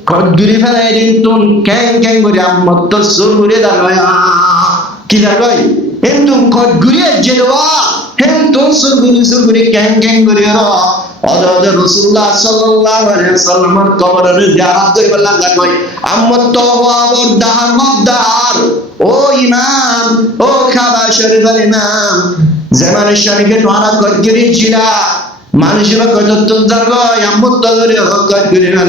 কদগুরি ফেলে দিন তুন ক্যাং করে আম্মত সুর করে দাঁড়ায় কি দাঁড়ায় কিন্তু কদগুরি জেলওয়া হেন সুর করে ক্যাং করে অদদ রাসূলুল্লাহ সাল্লাল্লাহু আলাইহি ওয়াসাল্লামের কবরের জিয়ারত করিবার লাগা কই আম্মত তওয়াবর দাহার মদ্দার ও ইমাম ও খাবা শরীফের ইমাম জামান শরীফে তোরা কদগিরি জিলা মানুষের কত তুলদার গয় আম্মত তদরে কদগিরি না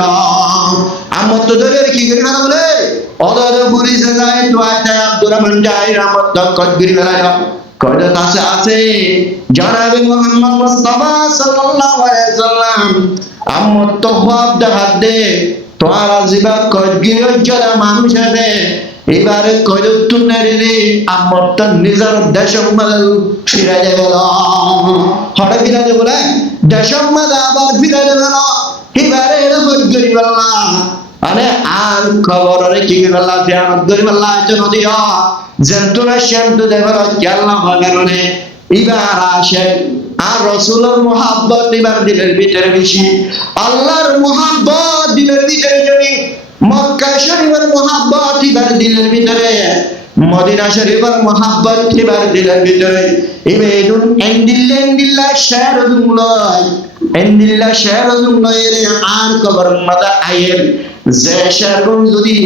আম্মত তদরে কি করি না বলে অদদ পুলিশে যায় তো আতা আব্দুর রহমান যায় আম্মত কদগিরি না কয়টা কাছে আছে জনাবে মুহাম্মদ মুস্তাফা সাল্লাল্লাহু আলাইহি ওয়াসাল্লাম আম্মত তওয়াব দেখাত দে তোরা জিবা কদগিরি যারা মানুষ আছে এবারে কয়টা তুনারে রে আম্মত নিজের দেশম মাল ফিরে গেল হঠাৎ ফিরে গেল বলে দেশম মাল আবার ফিরে গেল এবারে এর কদগিরি বললা আরে আর খবরে কি গেল জিয়ারত করি বললা এটা নদিয়া জেন্তুনা শান্ত দেবর আল্লাহ কারণে এবার আসে আর রাসূলের মুহাব্বত এবার দিলের ভিতরে বেশি আল্লাহর মুহাব্বত দিলের ভিতরে যদি মক্কা শরীফের মুহাব্বত এবার দিলের ভিতরে মদিনা শরীফের মুহাব্বত এবার দিলের ভিতরে ইবেদুন এন্দিল্লা শাহরুল লয় আর কবর মাদা আয়ের যে শাহরুল যদি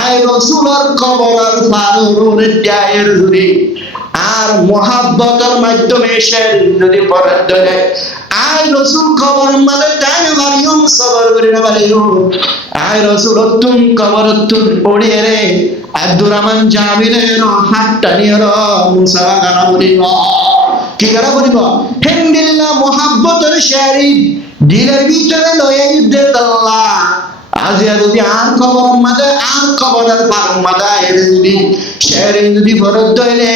আয় রাসূলের কবরের ফারুরে দায়ের যদি আর মুহাব্বতের মাধ্যমে সে যদি পড়ে দেয় আয় রাসূল কবর মানে তাই বাড়িও সবর করে না বাড়িও আয় রাসূল তুম কবর তুম পড়িয়ে রে আব্দুর রহমান জামিলের হাতটা নিয়ে মুসা গানা বলিব কি গানা বলিব হিন্দিল্লাহ মুহাব্বতের শরীফ দিলের ভিতরে লয়ে দে আল্লাহ আজিয়া যদি আর খবর মাদে আর খবরের পার মাদা এর যদি শেরিন যদি ফরত দইলে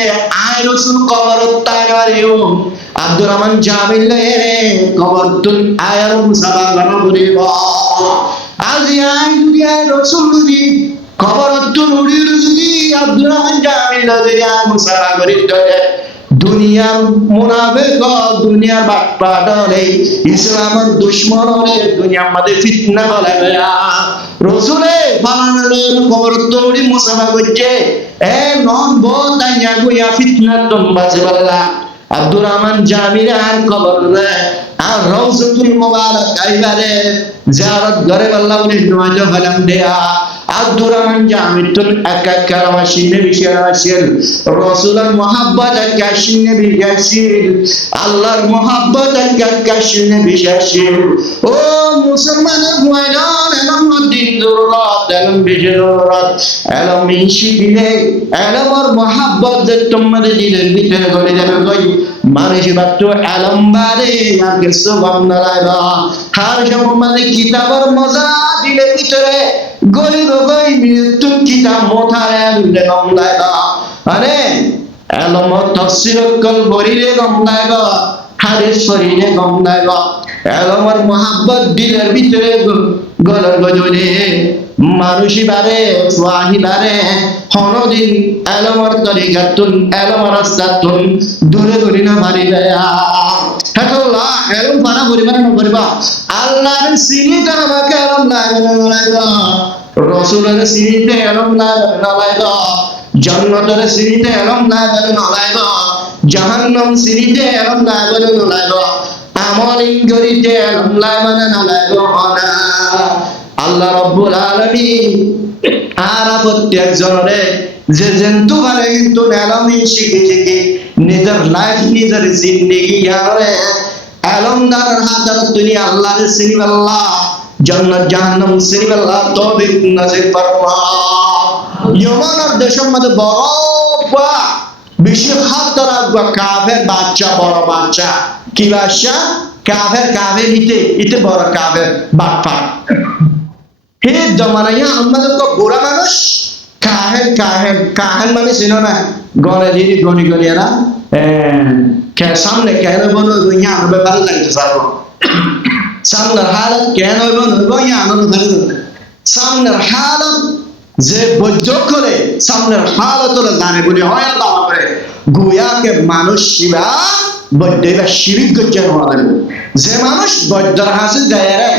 আয় রাসূল কবর তাগারিও আব্দুর রহমান জামিল রে কবর তুল আয়ার মুসাবা গানা বলিব আজিয়া যদি আয় রাসূল যদি কবর তুল উড়ির যদি আব্দুর রহমান জামিল রে আয় মুসাবা করি দইলে দুনিয়ার মুনাফিক দুনিয়ার বাটপাড়ে ইসলামের দুশমন হলে দুনিয়ার মধ্যে ফিতনা বলে রসুলে ফালানের কবর তৌড়ি মুসাফা করছে এ নন বদাইয়া গুয়া ফিতনা তোমাছে বললা আব্দুর রহমান জামির আর কবর রে আর রওজাতুল মুবারক আইবারে জিয়ারত করে আল্লাহ উনি নওয়াজ ফলাম দেয়া আব্দুর রহমান জামির তুন একাকার ওয়াসিনে বিশারাশিল রাসূলের মুহাব্বত একাশিনে বিশাশিল আল্লাহর মুহাব্বত একাশিনে বিশাশিল ও মুসলমানের ভয়দান এলম দিন জরুরত এলম বিজরুরত এলম মিশি দিলে এলমর মুহাব্বত যে তোমাদের দিলের ভিতরে গড়ে যাবে কই মানুষ বাতো এলম বারে আর কিছু বন্ধলাইবা হার সম্বন্ধে কিতাবের মজা দিলের ভিতরে গরিব গই মৃত্যু কিতাব মোথায় দিলে গমলাইবা আরে এলম তাফসীর কল বরিরে গমলাইবা হাদিস শরীরে গমলাইবা এলমর মুহাব্বত দিলের ভিতরে গলর গজনে মানুষই বারে ওয়াহি বারে হনদিন এলমর তরিকাতুন এলমর রাস্তাতুন দূরে দূরে না মারি যায় হেতল্লাহ এলম পানা পরিবার না পরিবা আল্লাহর সিনি তারাকে এলম লাগাইবা রাসূলের সিনিতে এলম লাগাইবা জান্নাতের সিনিতে এলম লাগাইবা জাহান্নাম সিনিতে এলম লাগাইবা আমলিন গরিতে এলম লাগাইবা আল্লাহ রাব্বুল আলামিন আর প্রত্যেক জনরে যে জন্তু বারে কিন্তু এলম শিখে নিজের লাইফ নিজের জিন্দেগি ইয়ারে এলমদার হাতের দুনিয়া আল্লাহর সিনি আল্লাহ জান্নাত জাহান্নাম সিনি আল্লাহ তৌফিক নসিব ফরমা ইমানের দেশের মধ্যে বড় বেশি হাত ধরা কাফের বাচ্চা বড় বাচ্চা কি বাচ্চা কাফের ইতে বড় কাফের বাপ্পা হে জমানায় আমাদের তো গোড়া মানুষ কাহেন মানে চিনো না গনে দিদি গনি এরা সামনে কেন বনো ইয়া আমার ভালো লাগছে সামনের হালত কেন বনো ইয়া আমার ভালো লাগে সামনের হালত যে বৈধ করে সামনের হালত জানে বলে হয় আল্লাহ করে গুয়াকে মানুষ শিবা বৈদ্যা শিরিক করছে আমাদের যে মানুষ বৈদ্যর হাসিল যায় রে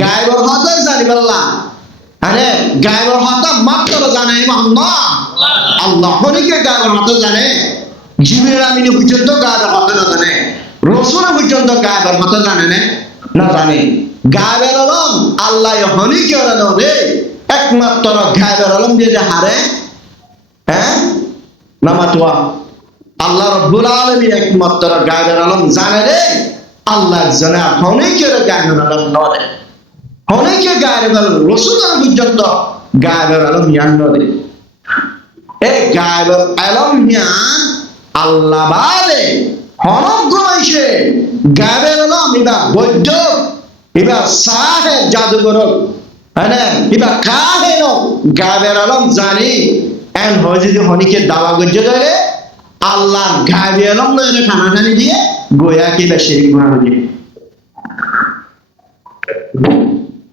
গায়বর হতা জানিবাল্লাহ আরে গায়বর হতা মাত্র জানে আল্লাহ আল্লাহ হনিকে গায়বর হতা জানে জিবরিল আমিনী পর্যন্ত গায়বর হতা না জানে রাসূল পর্যন্ত গায়বর হতা জানে না জানে গায়বের আলম আল্লাহ হনিকে ওরা নবে একমাত্র গায়বের আলম দিয়ে হারে হ্যাঁ নামাতুয়া আল্লাহ রাব্বুল আলামিন একমাত্র গায়বের আলম জানে রে আল্লাহ জানে হনিকে গায়বের আলম নরে হনিকে গায়বের আলম রাসূল পর্যন্ত গায়বের আলম জানে এই গায়বের আলম জ্ঞান আল্লাহ বাদে হনক গুনাইছে গায়বের আলম ইবা বৈদ্য ইবা সাহেব জাদুঘর হ্যাঁ ইবা কাহেন গায়বের আলম জানি এন হয় যদি হনিকে দাওয়া গজ্জে ধরে আল্লাহ গায়বের আলম লয়ে টানাটানি দিয়ে গোয়া কি বা শিরিক গুনাহ দিয়ে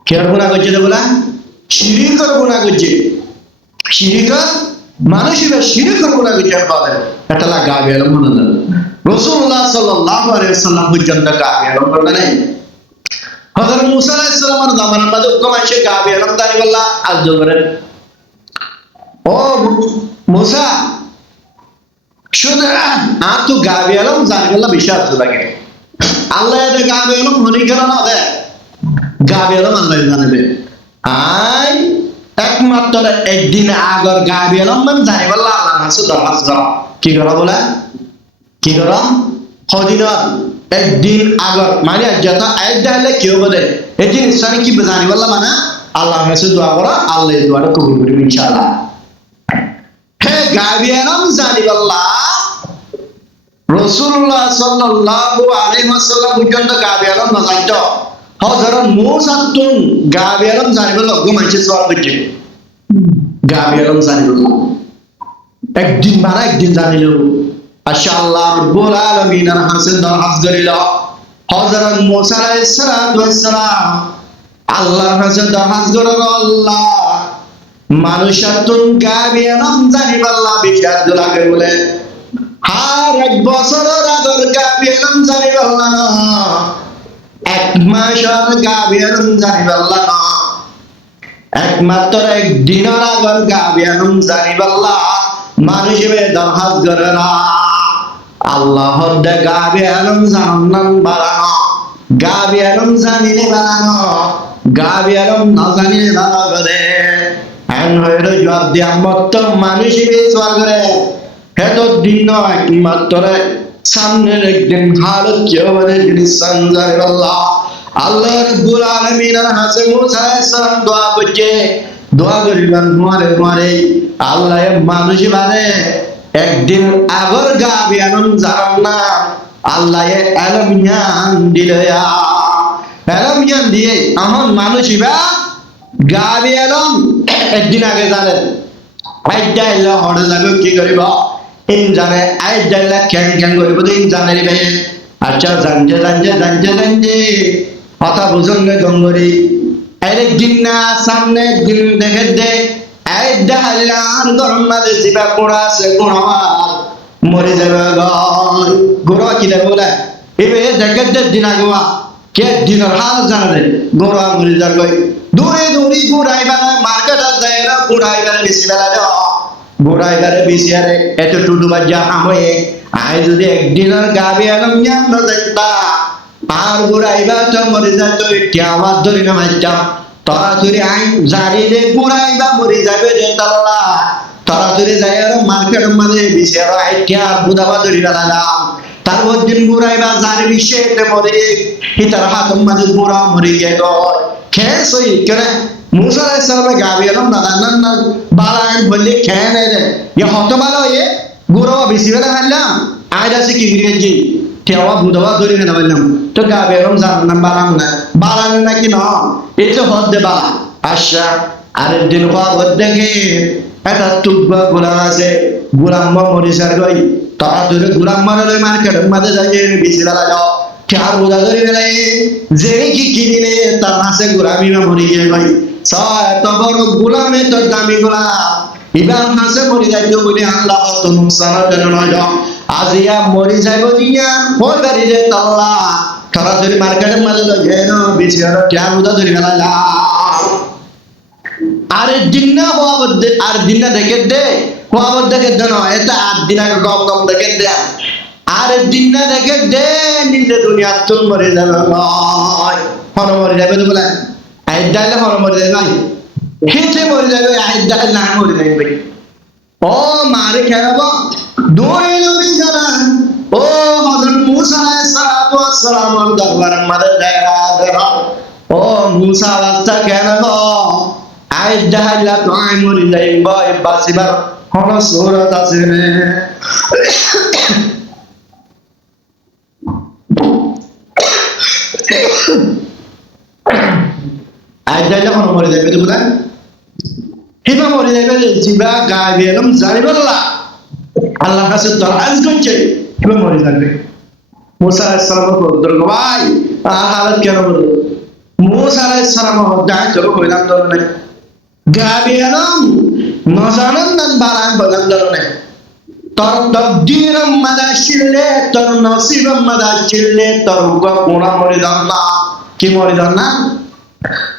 কেয়ার গুনাহ গজ্জে দে বলা শিরিকর গুনাহ গজ্জে শিরিকর মানুষ ইবা শিরিকর গুনাহ গজ্জে পাবে এটা লা গায়বের আলম না রাসূলুল্লাহ সাল্লাল্লাহু আলাইহি ওয়াসাল্লাম পর্যন্ত গায়বের আলম করে নাই হযরত মুসা আলাইহিস সালামের জামানার মধ্যে হুকুম আসে গায়বের আলম দাঁড়ি বললা আজ করে ও মুসা সুতরাং আর তো গায়বের আলম জানি বললা বিশ্বাস লাগে আল্লাহ এটা গায়বের আলম হনি কেন না দে গায়বের আলম আল্লাহ জানাবে আই একমাত্র একদিন আগর গায়বের আলম মানে জানি বললা আল্লাহ হাসু দরখাস্ত করো কি করো বলা কি করো হদিনত একদিন আগর মানে যত আয়াত দিলে কেউ বলে এই জিনিসটা কি জানি বললা মানে আল্লাহ কাছে দোয়া করো আল্লাহ এই দোয়াটা কবুল করবে ইনশাআল্লাহ হে গায়বের আলম জানি বললা রাসূলুল্লাহ সাল্লাল্লাহু আলাইহি ওয়াসাল্লাম পর্যন্ত গায়বের আলম না জানতো হযরত মুসা তুন গায়বের আলম জানি বললা গো মানুষে সওয়াল করছে গায়বের আলম জানি বললা একদিন মানে একদিন জানিলো আশা আল্লাহ রাব্বুল আলামিনের হাসিল দরখাস্ত করিল হযরত মুসা আলাইহিস সালাতু ওয়াস সালাম আল্লাহর হাসিল দরখাস্ত করল আল্লাহ মানুষাতুন গায়বের আলম জানি বললা বিচার লাগে বলে আর এক বছরের আগর গায়বের আলম জানি বললা না এক মাসের গায়বের আলম জানি বললা না একমাত্র একদিনের আগর গায়বের আলম জানি বললা মানুষ দরখাস্ত করে না আল্লাহর দে গায়বের আলম জানান বাড়ানো গায়বের আলম জানিলে বাড়ানো গায়বের আলম না জানিলে ভালো করে এন হইল জবাব দিয়া মত মানুষ বিচার করে হেতো দিন নয় মাত্র সামনের একদিন হালত কেউ বলে জিনিস সঞ্জারে আল্লাহ আল্লাহ রাব্বুল আলামিনের হাসে মুসা আলাইহিস সালাম দোয়া করছে দোয়া করিলেন মারে আল্লাহ মানুষ মানে একদিন আগর গায়বের আলম জানান না আল্লাহ আলম জ্ঞান দিলে আলম জ্ঞান দিয়ে এখন মানুষ গায়বের আলম একদিন আগে জানেন আইডা এলে হড়ে যাবে কি করিব ইন জানে আইডা এলে ক্যাং করিব ইন জানে রে আচ্ছা জানতে কথা বুঝুন গে গঙ্গরি একদিন না সামনে দিন দেখে দে আইডা হালার গরম মাঝে জিবা কোড়া আছে কোড়া মরে যাবে গোড়া কি দেবে বলে এবে দেখে দে দিন আগোয়া কে দিনের হাল জানে গোড়া মরে যাবে দূরে দূরে ঘুরাইবার মার্কেট যায় না ঘুরাইবার বেশি বেলা দাও ঘুরাইবারে বেশি আরে এত টুটু বাজা আময়ে আই যদি একদিনের গাবি আলম জ্ঞান না দেখতা আর ঘুরাইবা তো মরে যায় তো এটা আমার ধরে না মাইটা তাড়াতাড়ি আই জানি দে ঘুরাইবা মরে যাবে রে তাল্লা তাড়াতাড়ি যায় আর মার্কেটের মধ্যে বেশি আর আইটা বুদাবা ধরে বেলালাম তারপর দিন ঘুরাইবা জানি বিশেতে মরে হিতার হাতম মাঝে ঘুরা মরে যায় খেয়ে সই কেনে মুসা আলাইহিস সালামের গাবি আলম না জানান না বালান বললে খেয়ে নেই রে ইয়ে হত ভালো এ গুরো বেশি বেলা হারলাম আইদাসি কি গিয়েছি ঠেওয়া বুধবা ধরে না বললাম তো গাবি আলম জানান না বালান নাকি না এই তো হদ দে বালা আচ্ছা আরেক দিন হদ দেখে একটা টুকবা গোলাম আছে গোলাম মরিসার গই তারা ধরে গোলাম মারলে মার্কেটের মাঝে যাই বেশি বেলা যাও চার বোঝা ধরে বেলায় যে কি কিনিলে তার হাসে গোলামি না মরে গিয়ে ভাই ছয় এত বড় গোলামে তোর দামি গোলাম ইবার হাসে মরি যাইতো বলে আল্লাহ তো নুকসান যেন নয় আজিয়া মরি যাইব দিয়া কই বাড়ি যে তাল্লা সরাসরি মার্কেটের মাঝে তো গেল বেশি আর ট্যাব উদা ধরে গেলা আরে দিনা হওয়াবদ্দে আর দিনা দেখে দে হওয়াবদ্দে কে দেন এটা আর দিনা গম গম দেখে দে আর দিনা দেখে দে নিজে দুনিয়া তুল মরে যাবে নয় হন মরে যাবে তো বলে আইডালে হন মরে যাবে ভাই খেতে মরে যাবে আইডালে না মরে যাবে ও মারে খেলাবো দুই নবী যারা ও হযরত মুসা আলাইহিস সালাতু ওয়াস সালামের দরবারের মধ্যে যারা ও মুসা রাস্তা কেন গো আইডালে তো আই মরে যাইব বাসিবার হন সূরত আছে রে আইডালে হন মরে যাবে তো বলে হিবা মরে যাবে জিবা গায়ে এলাম জানিবাল্লাহ আল্লাহর কাছে দরখাস্ত করছে হিবা মরে যাবে মুসা আলাইহিস সালাম বলল ভাই হালত কেন বলল মুসা আলাইহিস সালাম দায় তো কইলাম তো না গায়ে এলাম নজানান নান বারান বললাম তো না তোর তকদীরম মাদাশিলে তোর নসিবম মাদাশিলে তোর গুনাহ মরে যান না কি মরে যান না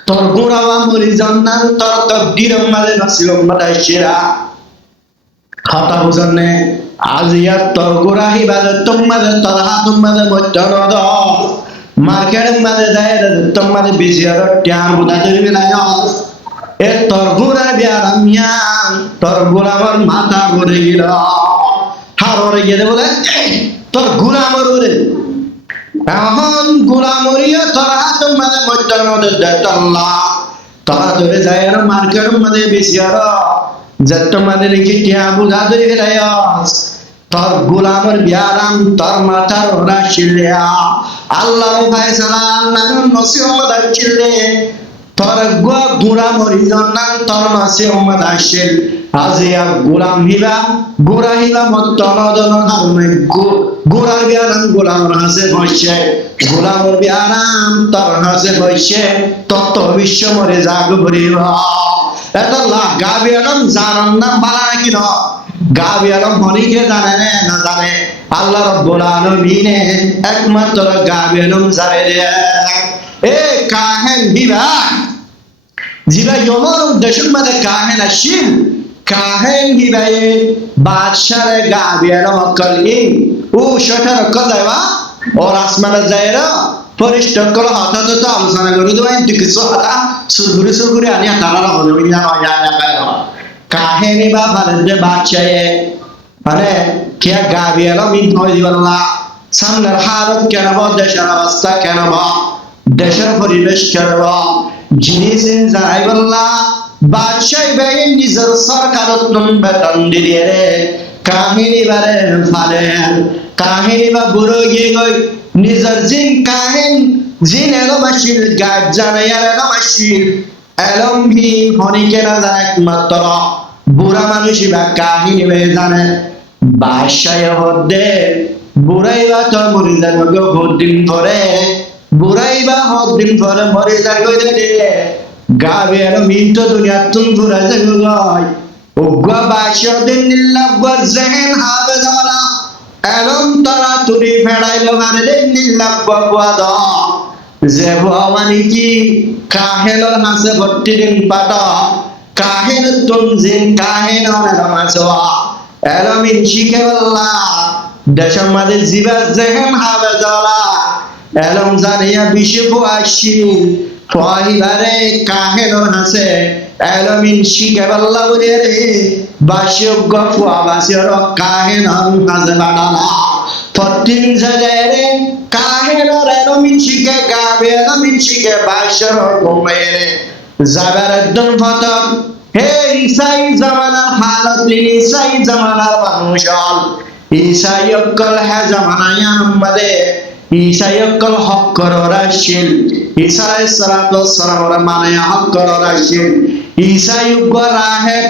তোর গুণাওয়া মরি জান্নাত তোর তকদীরম মাদে নসিবম মাদাশিরা খাতা বুঝনে আজিয়া তোর গুরাহি বাদে তোমাদে তোর হাতুম মাদে মজ্জনদ মার্কেট মাদে যায় তোমাদে বিজিয়ার ট্যাম বুদা ধরিবে না এ তোর গুরা বিয়ারামিয়া তোর গুলামর মাথা ঘুরে গেল হাররে গেলে বলে তোর গুলামর ওরে এখন গোলামরিয়া তোরা তোমাদের মধ্যে মধ্যে দেতল্লা তোরা ধরে যায় আর মার্কেট মধ্যে বেশি আর যে তোমাদের কি টিয়া বুঝা ধরে গেলায় তোর গোলামর বিয়ারাম তোর মাথার ওরা ছিলিয়া আল্লাহর ফায়সালা আল্লাহর নসিহত ছিলে তোর গুড়া মরি জন্নান তোর নসিহত আসিল আজিয়া গোলাম হিবা গোড়া হিবা মত নদন হারমে গোড়ার বিয়ারাম গোলামর হাসে বসে গোলামর বিয়ারাম তোর হাসে বসে তত বিশ্ব মরে জাগ ভরিব এটা গা বিয়ারাম জানার নাম বালা নাকি ন গা বিয়ারাম হনিকে জানে না জানে আল্লাহ রাব্বুল আলামিন একমাত্র গা বিয়ারাম জানে রে এ কাহেন হিবা জিবা ইয়মর দেশের মধ্যে কাহেন আসিম কাহেন হিবায়ে বাদশার গা বিয়ারাম কলি ও শটার কদাবা और आसमान जायरा फरिश्ता कल हाथा तो आलोचना करू तो आई दिखसो हाथा सुरगुरी आणि हाताला होलो विना या काय काहेनी बा भारत बादशाहे মানে কিয়া গাবিয়ালা মিন হয় দিবাল্লা সামনের হালত কেন বা দেশের অবস্থা কেন বা দেশের পরিবেশ কেন বা জিনিসিন যাইবাল্লা বাদশাহ ভাই নিজের সরকারত বেতন দিয়ে রে কাহিনী বারে ফালেন কাহিনী বা বুড়ো গিয়ে গই নিজের জিন কাহিন জিন এলো মাসির গাছ জানাই আর এলো মাসির এলম ভি হনিকে না জানে একমাত্র বুড়া মানুষই বা কাহিনী হয়ে জানে বাদশাহ হদ্দে বুড়াই বা তো মরি যাবে দিন ধরে বুড়াই বা দিন ধরে মরি যাবে রে গাবে আর মিন্টো দুনিয়া তুম ঘুরে যাবে গই উগ্র বাদশাহ দিন নিল্লাহ জেহেন হবে দালা এলম তারা তুরি ফেড়াইলো হারে নিল্লাহ বাদ যে ভবানী কি কাহেলর হাসে ভর্তি দিন পাটা কাহেন তুম জিন কাহেন নামাজওয়া এলমিন শিখে বললা দেশের মাঝে জিবা জেহেন হবে দালা এলম জানিয়া বিশে ফুয়াশি ফুয়াহিবারে কাহেলর হাসে এলমিন শিখে বললা বলে রে বাসিয়োগ্য ফুয়া বাসিয়র কাহেন হাসে বাড়ালা ফতিন জায়রে কাহেলর এলমিন শিখে গাবে এলমিন শিখে বাসিয়র কমেরে যাবার একদম ফতন হে ঈসাই জামানার হালত ঈসাই জামানার মানুষ ঈসাই অকল হে জামানায়ান মদে ঈসাই অকল হক কররাশিল ঈসা আলাইহিস সালাতু ওয়াস সালাম ওরা মানে হক কররাশিল ঈসাই উগরাহে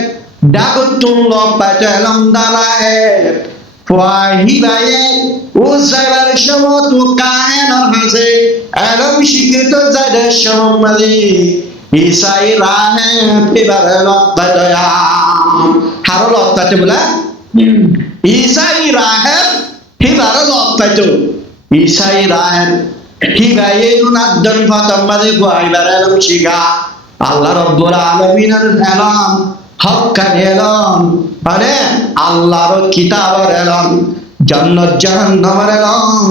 ডাকুতুন লো পাতেলম দালাহে ফাহিবায়ে উসাইবার সমত কাহেন হাসে এলম শিখিত জাদে সমমলি ঈসাই রাহে ফিবারে লত্তায়া হারো লত্তাতে বলে ঈসাই রাহে ফিবারে লত্তাতো ঈসাই রাহে ফিবায়ে নুনাদ্দন ফাতাম্মাদে ফাইবারে লমশিগা আল্লাহ রাব্বুল আলামিনের এলাম হক্কান এলাম মানে আল্লাহর কিতাবের এলাম জান্নাত জাহান্নামের এলাম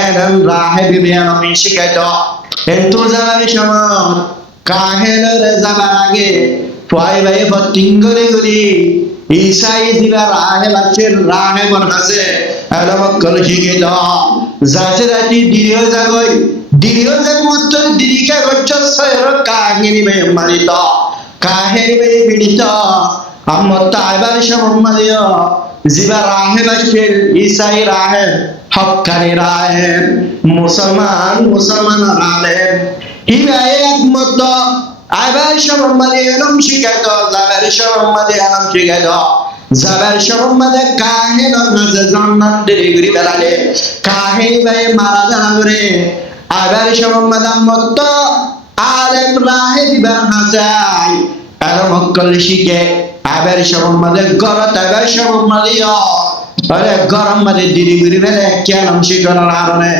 এলাম রাহে বিবিয়ান শিখাইতো কিন্তু যাবার সময় কাহেলের যাবার আগে ফাইবায়ে ফটিঙ্গলে গলি ঈসাই দিবা রাহে বাচ্চের রাহে বনহাসে এলাম কল শিখে দাও যাতে রাতি দিরিও যাগই দিরিও যাগ মত দিরিকা গচ্ছ সয়র কাহিনী মে মারিত কাহিনী মে বিদিত আম্মা তাইবার সমমালিয়া জিবা রাহে বাচ্চের ঈসাই রাহে হক্কানি রাহে মুসলমান রাহে হিবায়ে একমত আইবার সমমালি এলম শিখাইতো যাবার সমমালি এলম শিখাইতো যাবার সমমালি কাহিনীর মাঝে জান্নাত দিরি বেলালে কাহিনী ভাই মারা জানা করে আইবার সমমালি মত আলেম রাহে দিবা হাসাই এলম হক্কল শিখে আইবার সমমালি গরত আইবার সমমালি আরে গরম মাঝে দিরি বেলে কেলম শিখানোর কারণে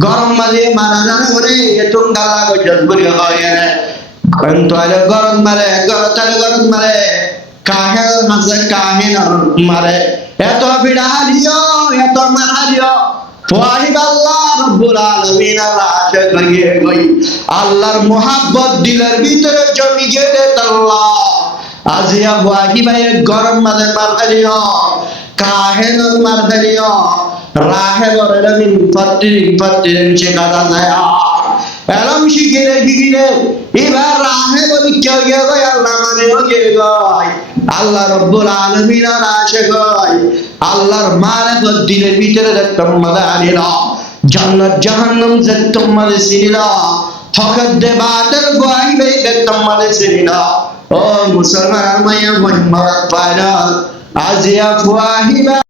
গরম মাঝে মারা জানা করে এতুম গালা গজত করি হয় কিন্তু আরে গরম মারে গরম মারে কাহেল মাঝে কাহিন মারে এত বিড়ালিও এত মারিও ওয়াহিদ আল্লাহ রাব্বুল আলামিন রাশে করিয়ে গই আল্লাহর মোহাব্বত দিলের ভিতরে জমি গেলে আল্লাহ আজিয়া ওয়াহিবাই গরম মাঝে মারিও কাহেল মারিও রাহে বরেমিন ফতিরিন শিকাদা যায় এলম শিখিরে এবার রাহে বলি কেউ গেল আল্লাহ মানে ওকে গয় আল্লাহ রাব্বুল আলামিন রাশে গয় আল্লাহর মারিফত দিলের ভিতরে তোমাদের আনিলা জান্নাত জাহান্নাম যে তোমাদের সিনিলা হকত দে বাতের গয়বে তোমাদের সিনিলা ও মুসলমান মায়া মুহাম্মদ পায়না আজিয়া ফুয়াহিবা